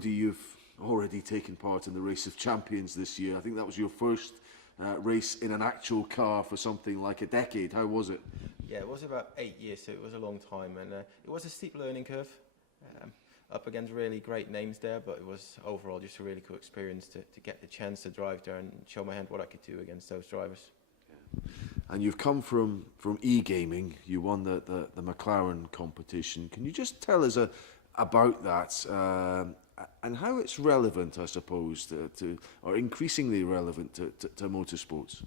Rudy, you've already taken part in the Race of Champions this year. I think that was your first race in an actual car for something like a decade. How was it? Yeah, it was about 8 years, so it was a long time, and it was a steep learning curve. Up against really great names there, but it was overall just a really cool experience to get the chance to drive there and show my hand what I could do against those drivers. And you've come from e-gaming. You won the McLaren competition. Can you just tell us about that and how it's relevant, I suppose, or increasingly relevant to motorsports?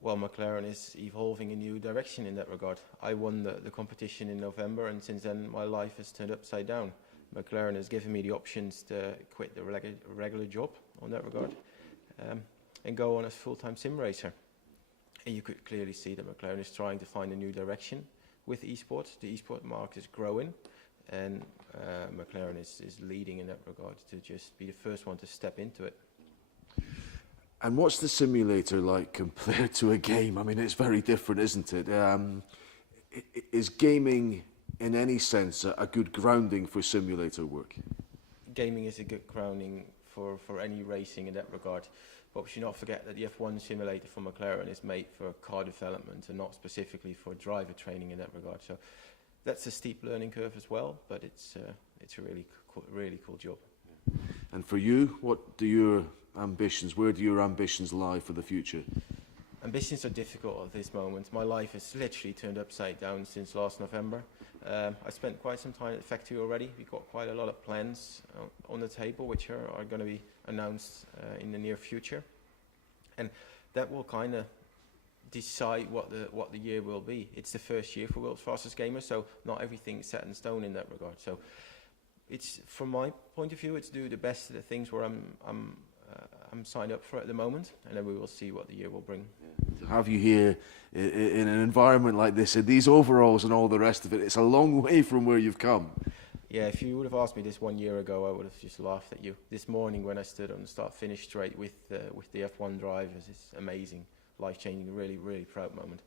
Well, McLaren is evolving a new direction in that regard. I won the competition in November, and since then my life has turned upside down. McLaren has given me the options to quit the regular job on that regard and go on as full-time sim racer. And you could clearly see that McLaren is trying to find a new direction with esports. The esport market is growing, and McLaren is leading in that regard to just be the first one to step into it. And what's the simulator like compared to a game? I mean, it's very different, isn't it? Is gaming, in any sense, a good grounding for simulator work? Gaming is a good grounding for any racing in that regard. But we should not forget that the F1 simulator for McLaren is made for car development and not specifically for driver training in that regard. So that's a steep learning curve as well, but it's a really cool job. And for you, what do your ambitions, where do your ambitions lie for the future? Ambitions are difficult at this moment. My life has literally turned upside down since last November. I spent quite some time at the factory already. We've got quite a lot of plans on the table, which are going to be announced in the near future. And that will kind of decide what the year will be. It's the first year for World's Fastest Gamer, so not everything's set in stone in that regard. So it's, from my point of view, it's do the best of the things where I'm signed up for at the moment, and then we will see what the year will bring. To have you here in an environment like this, in these overalls and all the rest of it, it's a long way from where you've come. Yeah, if you would have asked me this 1 year ago, I would have just laughed at you. This morning when I stood on the start-finish straight with the F1 drivers, it's amazing, life-changing, really, really proud moment.